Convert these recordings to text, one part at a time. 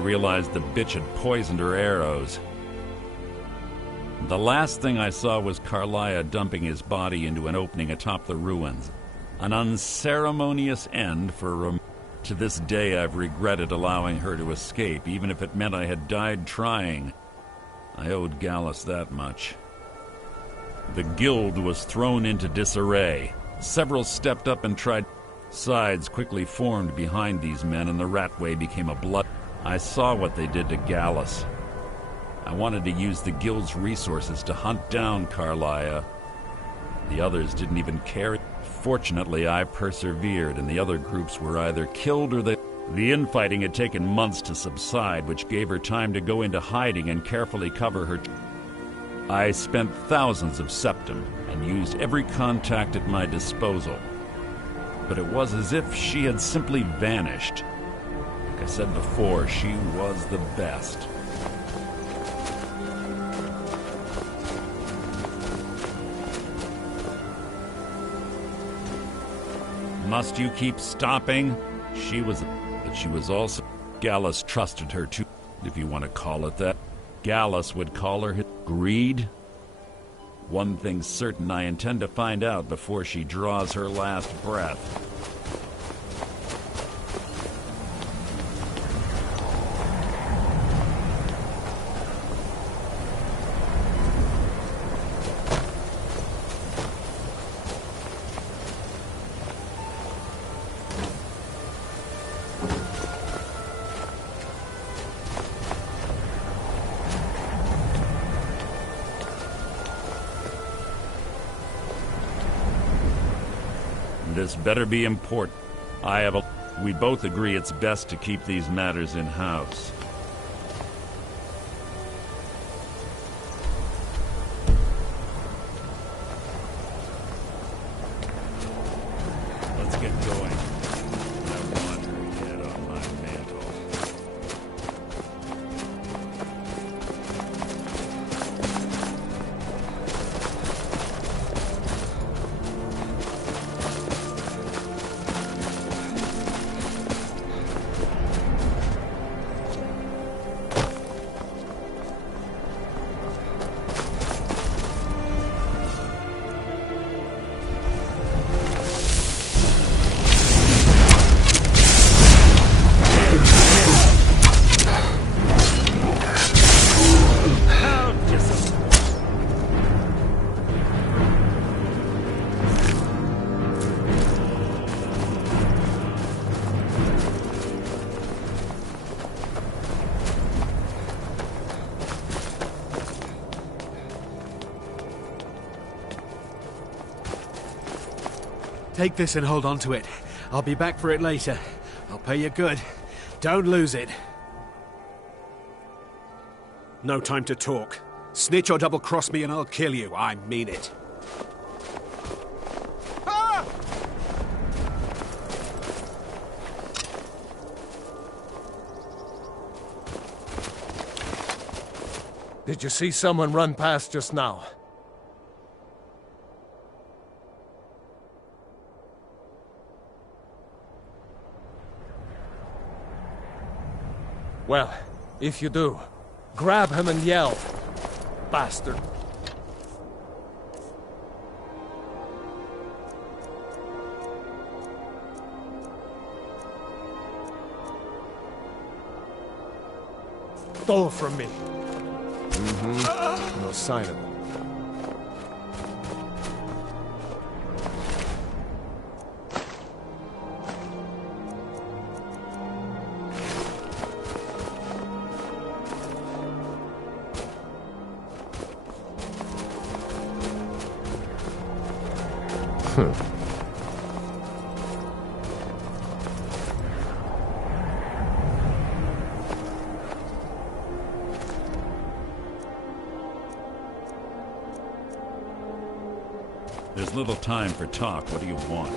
realized the bitch had poisoned her arrows. The last thing I saw was Carlia dumping his body into an opening atop the ruins. An unceremonious end for To this day, I've regretted allowing her to escape, even if it meant I had died trying. I owed Gallus that much. The guild was thrown into disarray. Several stepped up and tried. Sides quickly formed behind these men, and the Ratway became a blood. I saw what they did to Gallus. I wanted to use the guild's resources to hunt down Carlia. The others didn't even care. Fortunately, I persevered, and the other groups were either killed or they... The infighting had taken months to subside, which gave her time to go into hiding and carefully cover her... I spent thousands of septim and used every contact at my disposal. But it was as if she had simply vanished. Like I said before, she was the best. Must you keep stopping? But she was also... Gallus trusted her too, if you want to call it that. Gallus would call her his greed. One thing's certain, I intend to find out before she draws her last breath. This better be important. We both agree it's best to keep these matters in-house. Let's get going. I want her head on my mantle. Take this and hold on to it. I'll be back for it later. I'll pay you good. Don't lose it. No time to talk. Snitch or double-cross me and I'll kill you. I mean it. Ah! Did you see someone run past just now? Well, if you do, grab him and yell, bastard. Stole from me. No sign of it. There's little time for talk. What do you want?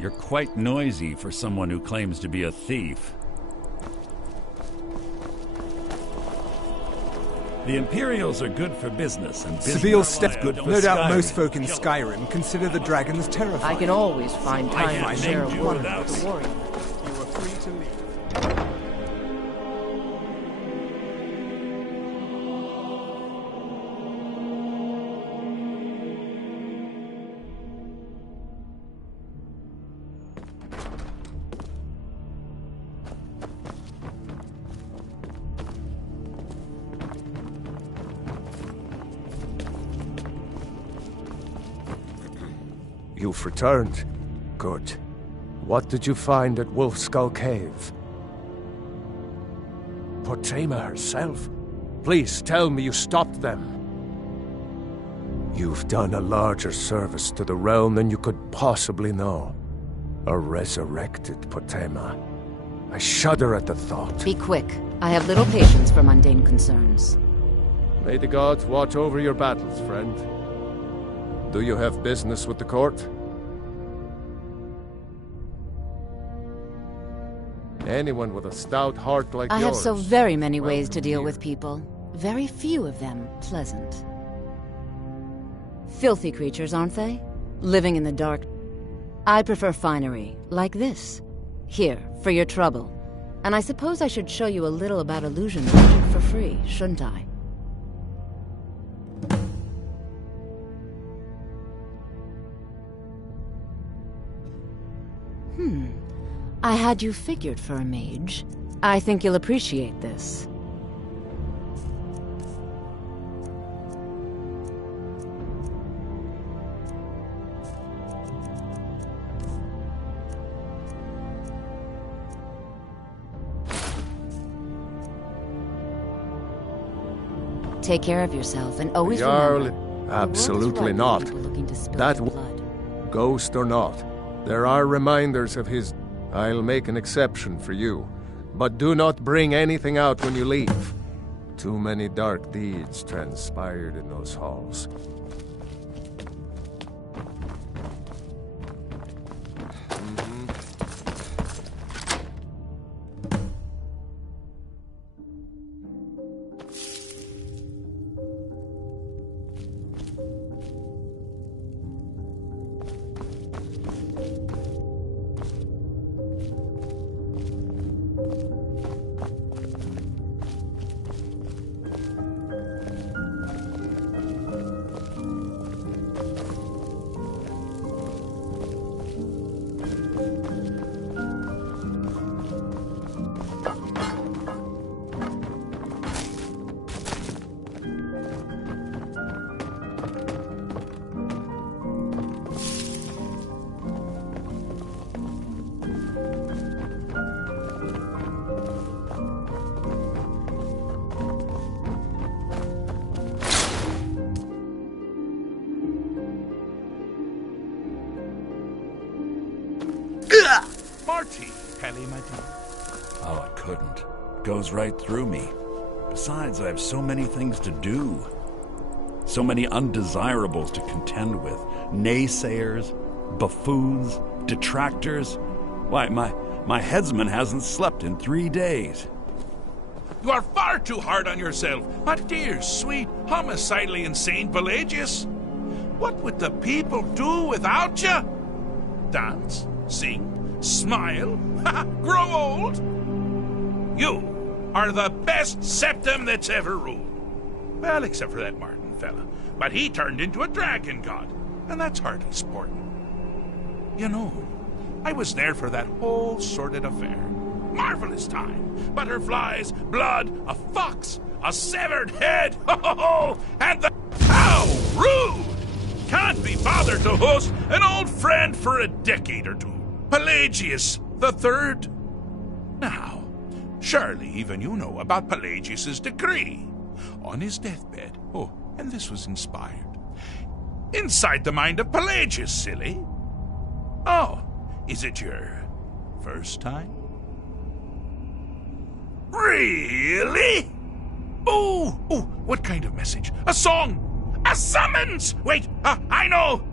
You're quite noisy for someone who claims to be a thief. The Imperials are good for business, and Seville step good. No doubt Skyrim. most folk in Skyrim consider the dragons terrifying. I can always find time can't to share a name you word without with the warrior. You are free to leave. You've returned. Good. What did you find at Wolf Skull Cave? Potema herself? Please tell me you stopped them. You've done a larger service to the realm than you could possibly know. A resurrected Potema. I shudder at the thought. Be quick. I have little patience for mundane concerns. May the gods watch over your battles, friend. Do you have business with the court? Anyone with a stout heart like yours... I have so very many ways to deal with people. Very few of them pleasant. Filthy creatures, aren't they? Living in the dark. I prefer finery, like this. Here, for your trouble. And I suppose I should show you a little about illusion magic for free, shouldn't I? I had you figured for a mage. I think you'll appreciate this. Take care of yourself and always remember... Absolutely not. That blood. Ghost or not, there are reminders of his... I'll make an exception for you, but do not bring anything out when you leave. Too many dark deeds transpired in those halls. Pelly, my dear. Oh, it couldn't. Goes right through me. Besides, I have so many things to do. So many undesirables to contend with. Naysayers, buffoons, detractors. Why, my headsman hasn't slept in 3 days. You are far too hard on yourself, my dear, sweet, homicidally insane Pelagius. What would the people do without you? Dance, sing, smile, grow old? You are the best septum that's ever ruled. Well, except for that Martin fella. But he turned into a dragon god, and that's hardly sporting. You know, I was there for that whole sordid affair. Marvelous time. Butterflies, blood, a fox, a severed head, and the... How rude! Can't be bothered to host an old friend for a decade or two. Pelagius the Third. Now, surely even you know about Pelagius's decree. On his deathbed, and this was inspired. Inside the mind of Pelagius, silly. Oh, is it your first time? Really? Oh, what kind of message? A song? A summons? Wait, I know.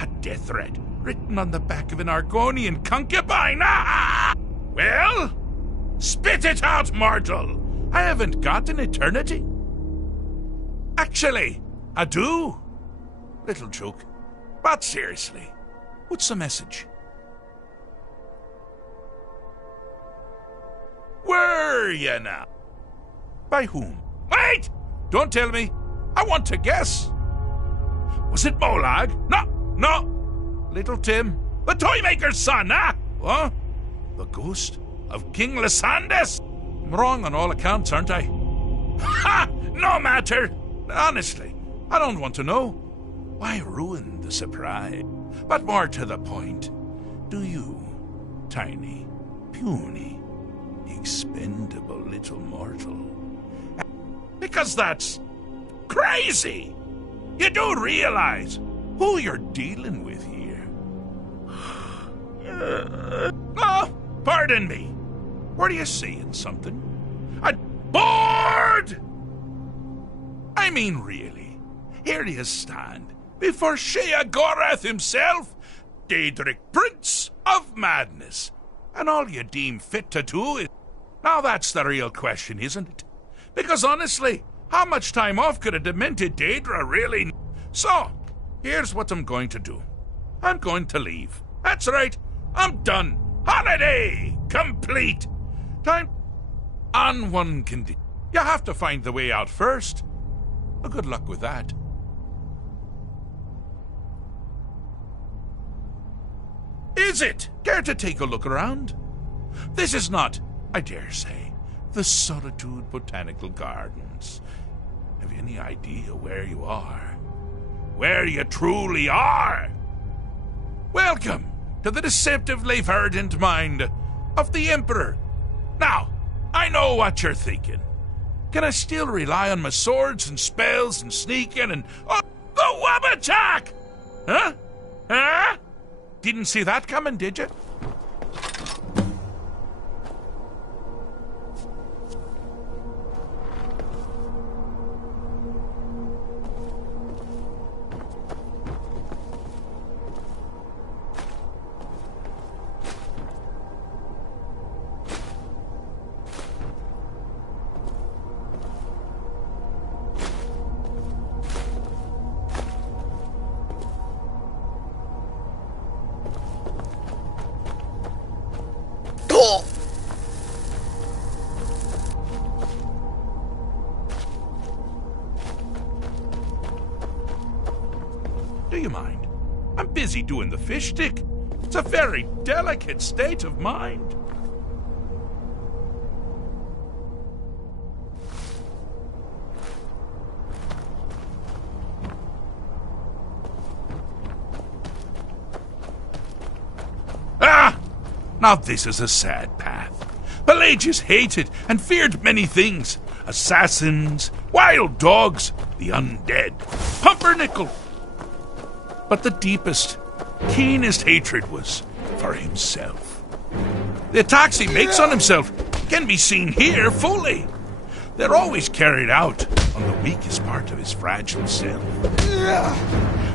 A death threat. written on the back of an Argonian concubine. Ah! Well, spit it out, mortal. I haven't got an eternity. Actually, I do. Little joke. But seriously, what's the message? Were you now? By whom? Wait! Don't tell me. I want to guess. Was it Molag? No. Little Tim. The Toymaker's son, huh? What? The ghost of King Lysandes? I'm wrong on all accounts, aren't I? Ha! No matter. Honestly, I don't want to know. Why ruin the surprise? But more to the point, do you, tiny, puny, expendable little mortal? Because that's crazy. You do realize who you're dealing with here. Oh, pardon me. Were you saying something? I'm bored! I mean, really, here you stand before Sheogorath himself, Daedric Prince of Madness, and all you deem fit to do is... Now that's the real question, isn't it? Because honestly, how much time off could a demented Daedra really... So, here's what I'm going to do. I'm going to leave. That's right, I'm done. Holiday complete. Time on one condition. You have to find the way out first. Well, good luck with that. Is it? Care to take a look around? This is not, I dare say, the Solitude Botanical Gardens. Have you any idea where you are? Where you truly are? Welcome to the deceptively verdant mind of the Emperor. Now, I know what you're thinking. Can I still rely on my swords and spells and sneaking and... Oh, the Wabachak! Huh? Huh? Didn't see that coming, did you? Do you mind? I'm busy doing the fish stick. It's a very delicate state of mind. Ah! Now this is a sad path. Pelagius hated and feared many things. Assassins, wild dogs, the undead, pumpernickel. But the deepest, keenest hatred was for himself. The attacks he makes on himself can be seen here fully. They're always carried out on the weakest part of his fragile self.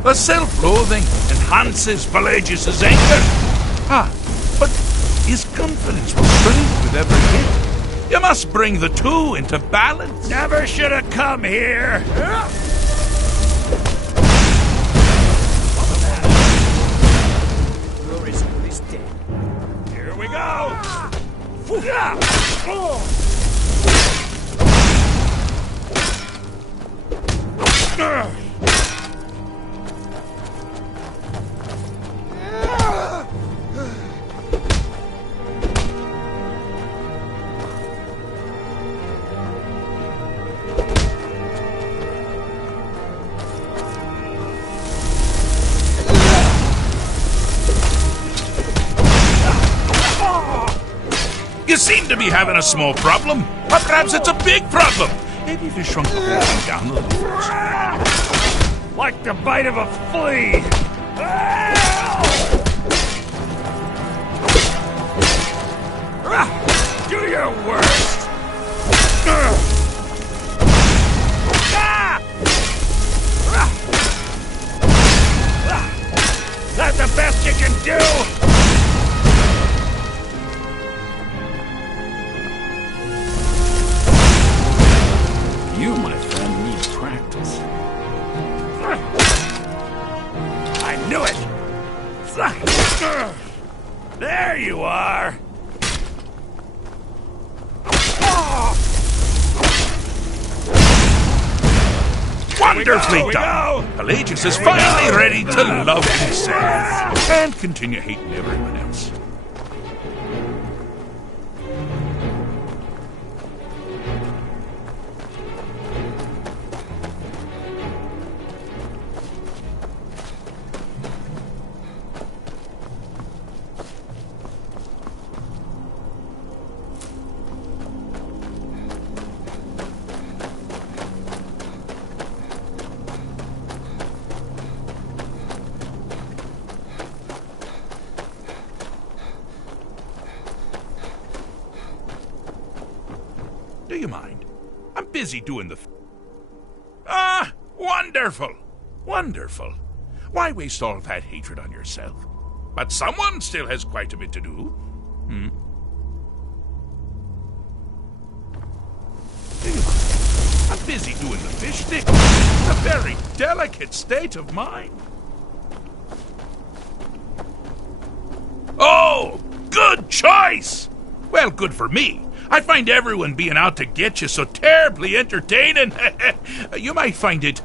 The self-loathing enhances Pelagius' anger. But his confidence will shrink with every hit. You must bring the two into balance. Never should have come here. Here we go! You seem to be having a small problem, or perhaps it's a big problem. Maybe if you shrunk the whole thing down a little first. Like the bite of a flea. Do your worst. That's the best you can There you are! Wonderfully done! Pelagius is finally ready to love himself and continue hating everyone else. Do you mind? I'm busy doing the... Ah, wonderful! Wonderful. Why waste all that hatred on yourself? But someone still has quite a bit to do. Do you mind? I'm busy doing the fish stick. It's a very delicate state of mind. Oh, good choice! Well, good for me. I find everyone being out to get you so terribly entertaining. You might find it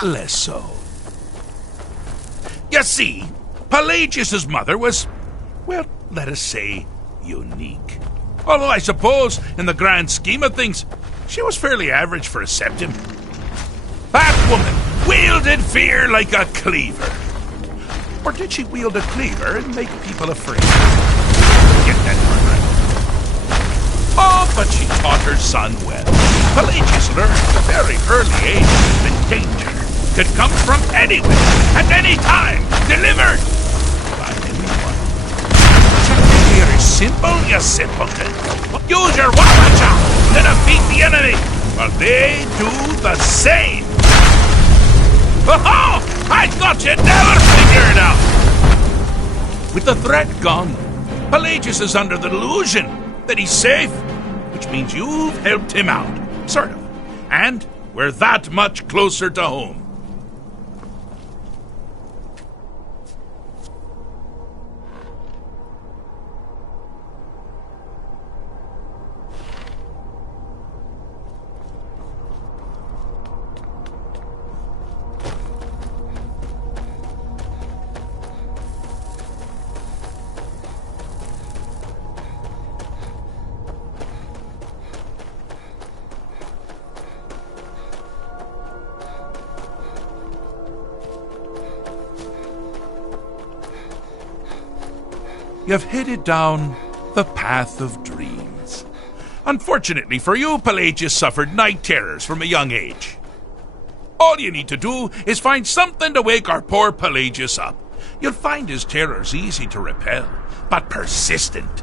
less so. You see, Pelagius's mother was, well, let us say, unique. Although I suppose, in the grand scheme of things, she was fairly average for a septim. That woman wielded fear like a cleaver. Or did she wield a cleaver and make people afraid? Get that one right. Oh, but she taught her son well. Pelagius learned at a very early age that danger could come from anywhere, at any time, delivered by anyone. Very simple, you simpleton. Use your wapacha to defeat the enemy, while they do the same. Oh, I thought you'd never figure it out. With the threat gone, Pelagius is under the delusion that he's safe, which means you've helped him out, sort of. And we're that much closer to home. You've headed down the path of dreams. Unfortunately for you, Pelagius suffered night terrors from a young age. All you need to do is find something to wake our poor Pelagius up. You'll find his terrors easy to repel, but persistent.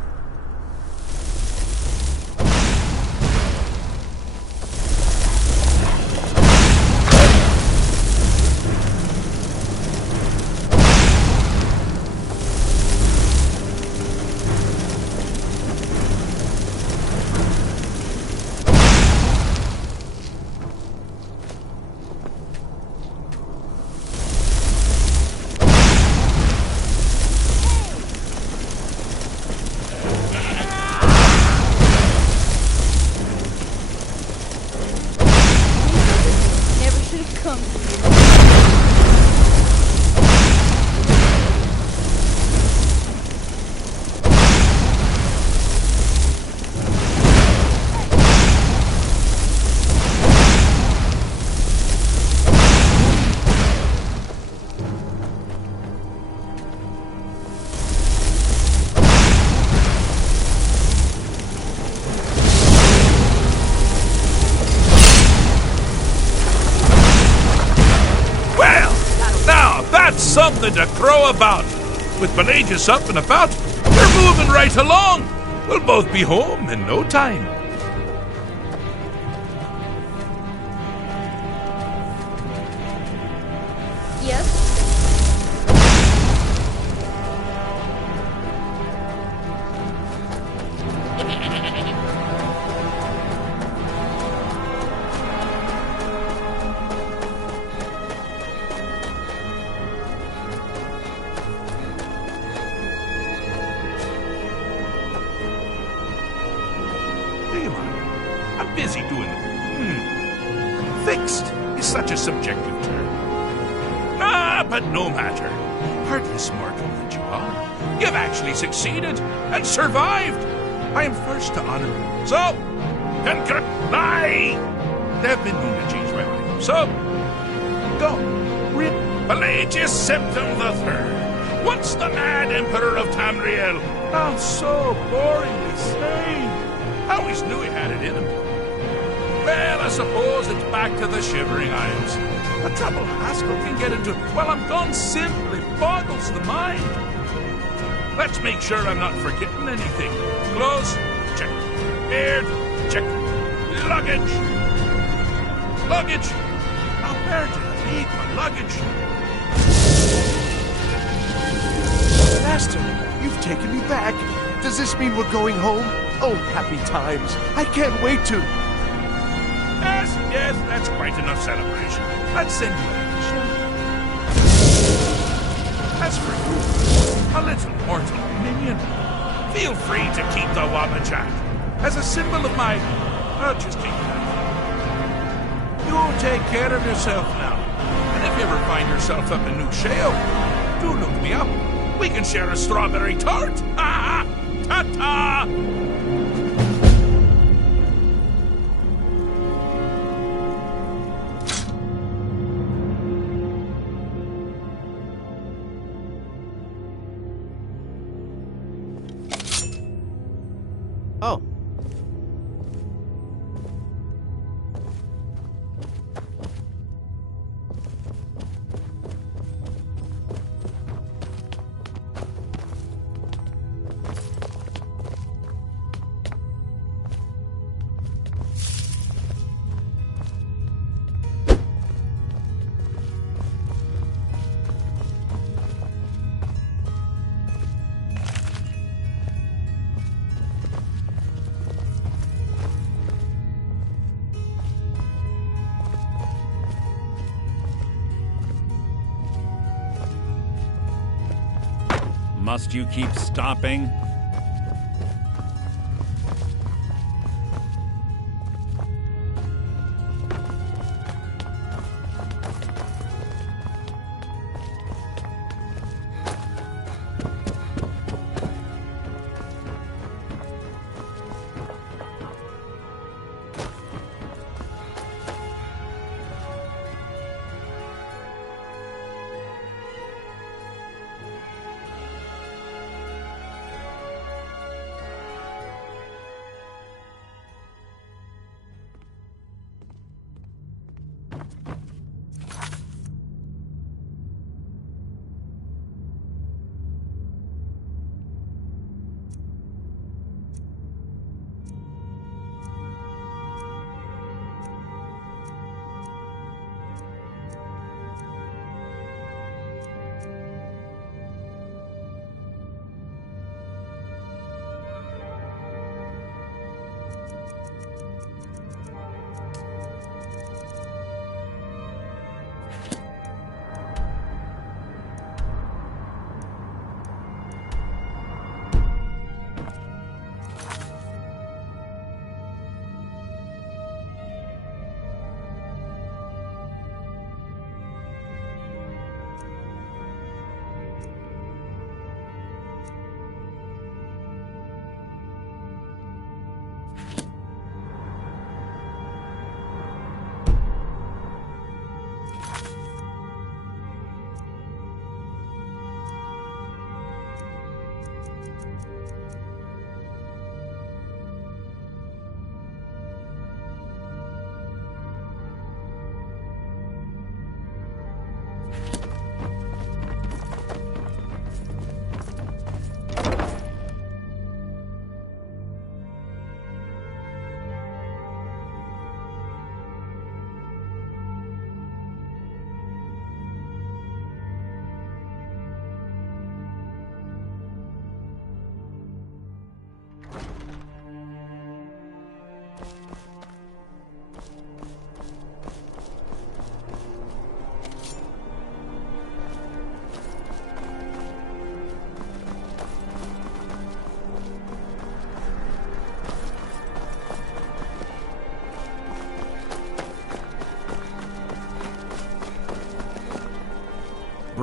Something to crow about. With Pelagius up and about, you're moving right along. We'll both be home in no time. Yes? Do you mind? I'm busy doing it. Fixed is such a subjective term. But no matter. Hardly mortal that you are. You've actually succeeded and survived. I am first to honor you. So, lie! They've been known to change my mind. So, go. Rip Pelagius Septim III, once the mad Emperor of Tamriel. Now so boringly sane. I always knew he had it in him. Well, I suppose it's back to the Shivering Isles. The trouble Haskell can get into while I'm gone simply boggles the mind. Let's make sure I'm not forgetting anything. Clothes, check. Beard, check. Luggage. Luggage. Now where did I leave my luggage? Master, you've taken me back. Does this mean we're going home? Oh, happy times. I can't wait to. Yes, that's quite enough celebration. Let's send you away, shall we? As for you, a little mortal minion, feel free to keep the Wabajak as a symbol of my... I'll just take that. You take care of yourself now. And if you ever find yourself up in New Shale, do look me up. We can share a strawberry tart. Ha ha! Ta-ta! Oh. Must you keep stopping?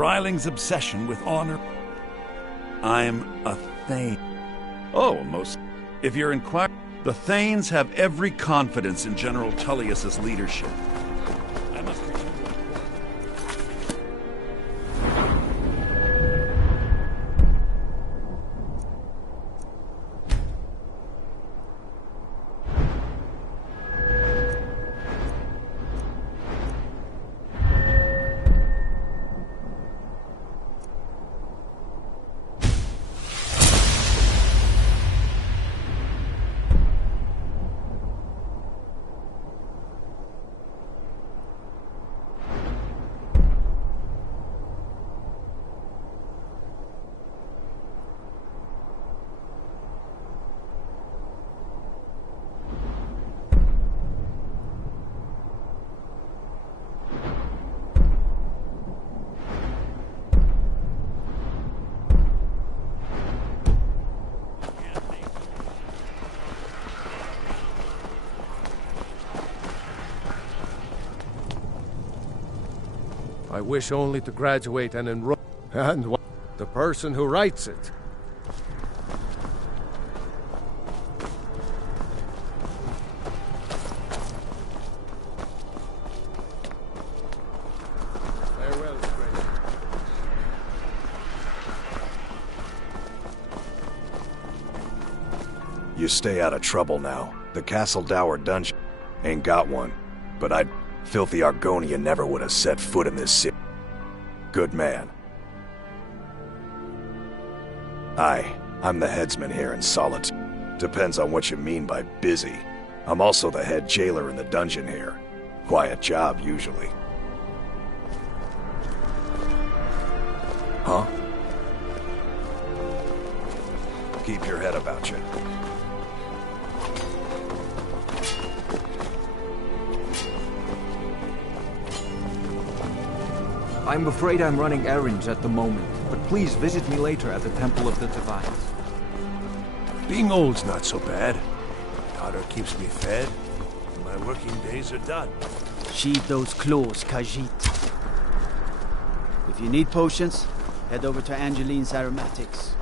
Dryling's obsession with honor. I'm a Thane. Oh, most. If you're inquiring, the Thanes have every confidence in General Tullius's leadership. I must return. I wish only to graduate and enroll. And the person who writes it. Farewell, stranger. You stay out of trouble now. The Castle Dower dungeon ain't got one, but filthy Argonian never would have set foot in this city. Good man. I'm the headsman here in Solitude. Depends on what you mean by busy. I'm also the head jailer in the dungeon here. Quiet job, usually. Huh? Keep your head about you. I'm afraid I'm running errands at the moment, but please visit me later at the Temple of the Divines. Being old's not so bad. Daughter keeps me fed, and my working days are done. Sheathe those claws, Khajiit. If you need potions, head over to Angeline's Aromatics.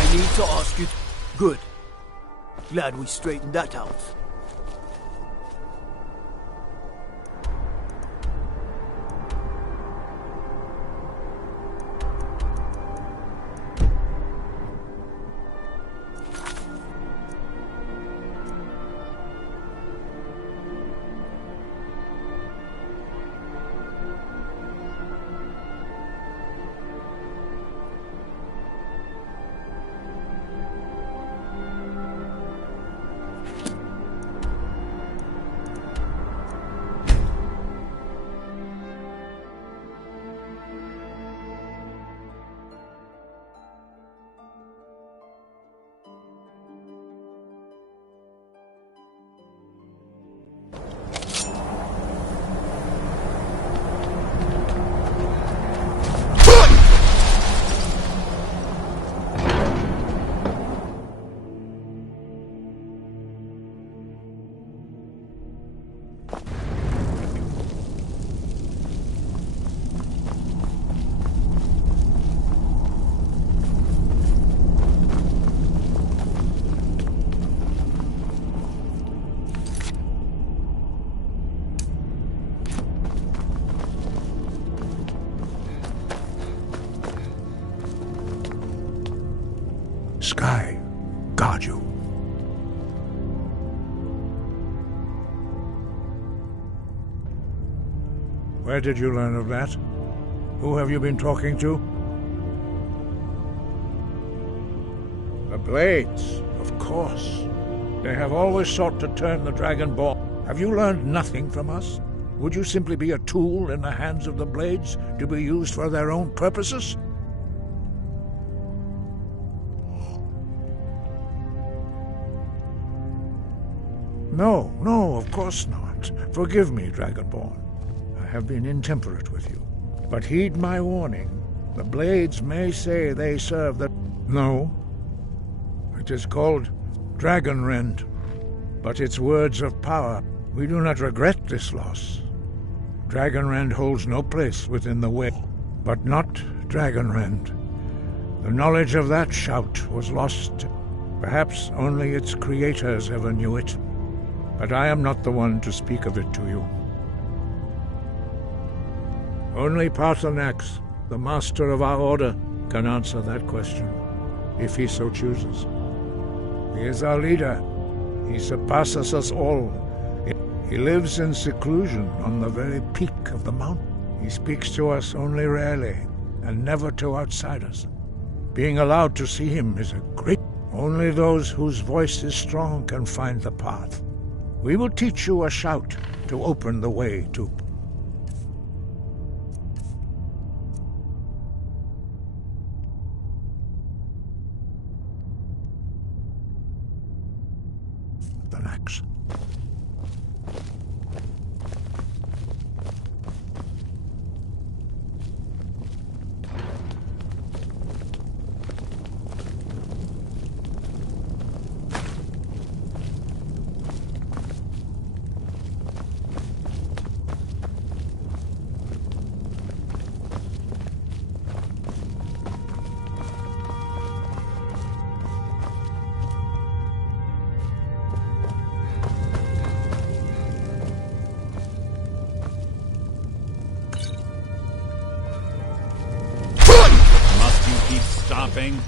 I need to ask you. Good. Glad we straightened that out. Sky, guard you. Where did you learn of that? Who have you been talking to? The Blades, of course. They have always sought to turn the Dragonborn. Have you learned nothing from us? Would you simply be a tool in the hands of the Blades to be used for their own purposes? No, of course not. Forgive me, Dragonborn. have been intemperate with you. But heed my warning. The blades may say they serve the... No. It is called Dragon Rend, but its words of power. We do not regret this loss. Dragon Rend holds no place within the way, but not Dragon Rend. The knowledge of that shout was lost. Perhaps only its creators ever knew it. But I am not the one to speak of it to you. Only Parthenax, the master of our order, can answer that question, if he so chooses. He is our leader. He surpasses us all. He lives in seclusion on the very peak of the mountain. He speaks to us only rarely, and never to outsiders. Being allowed to see him is a great... Only those whose voice is strong can find the path. We will teach you a shout to open the way to... Parthenax. Stopping.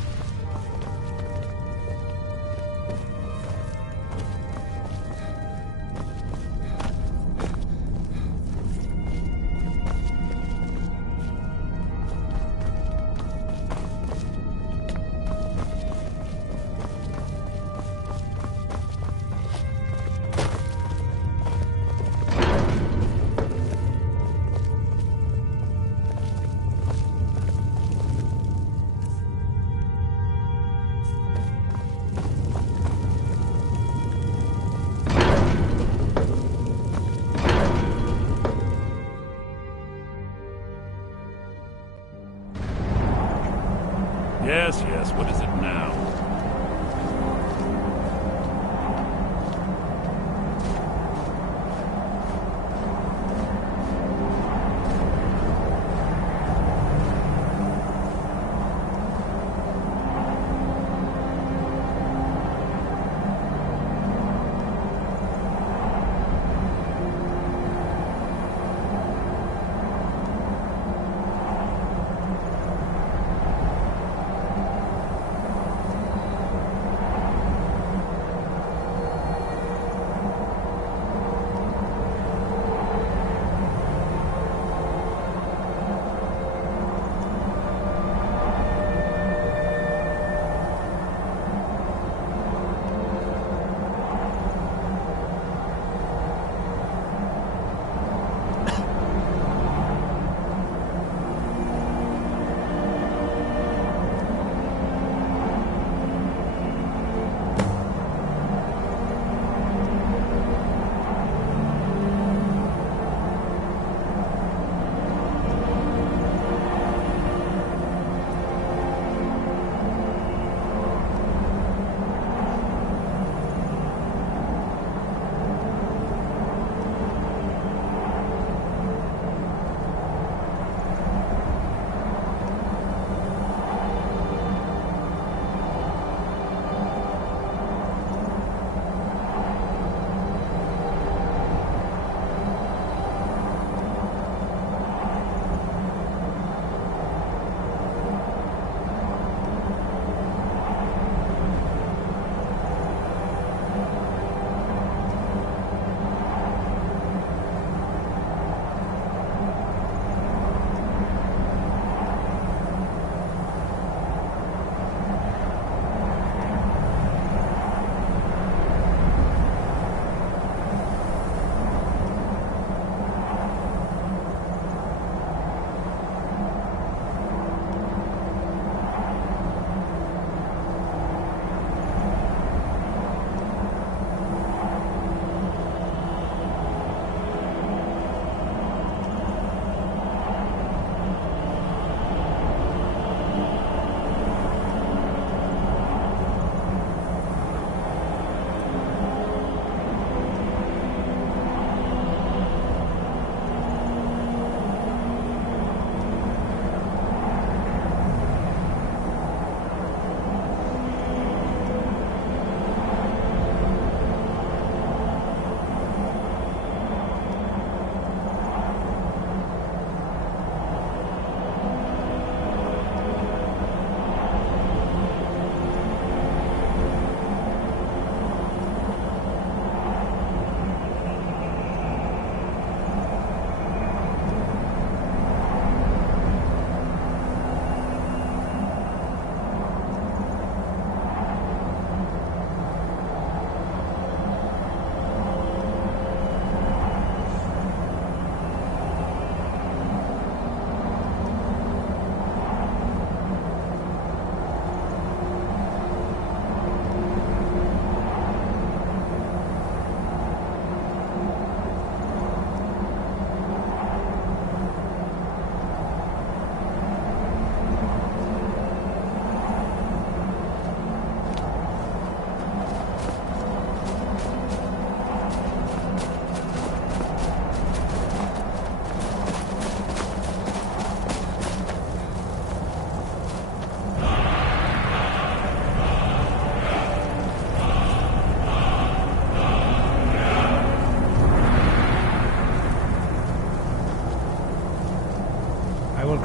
Yes, what is it now?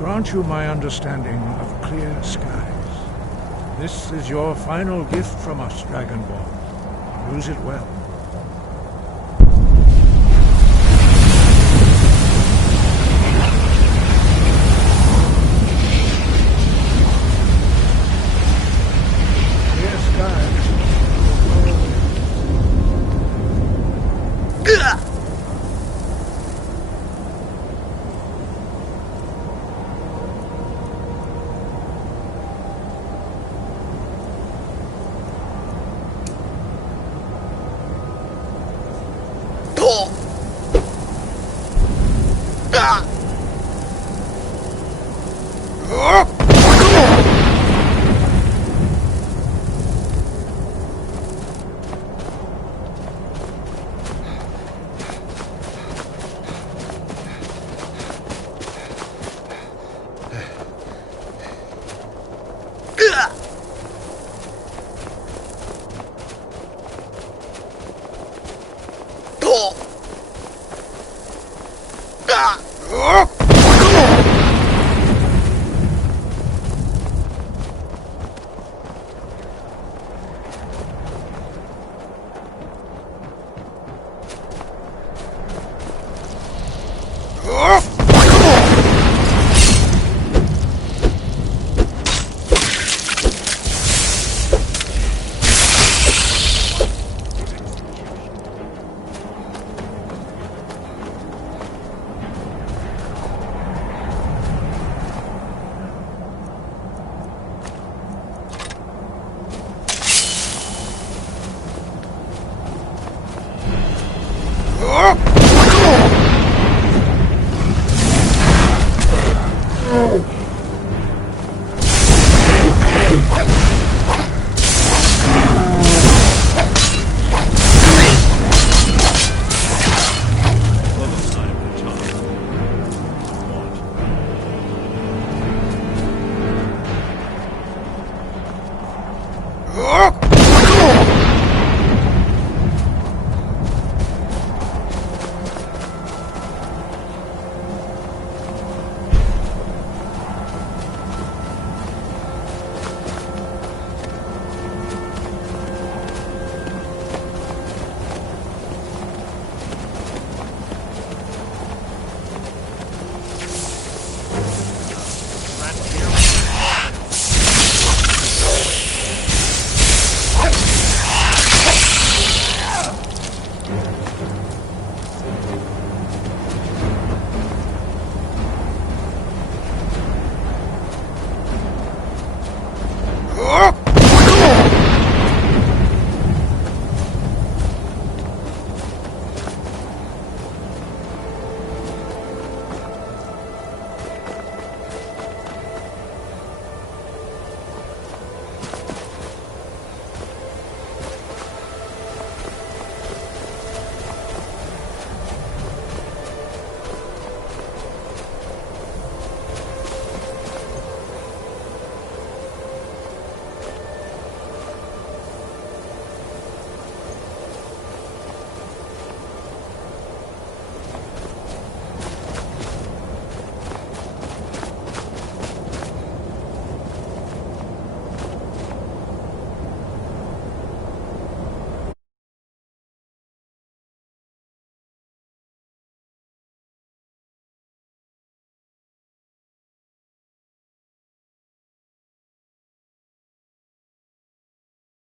grant you my understanding of clear skies. This is your final gift from us, Dragonborn. Use it well. Clear skies.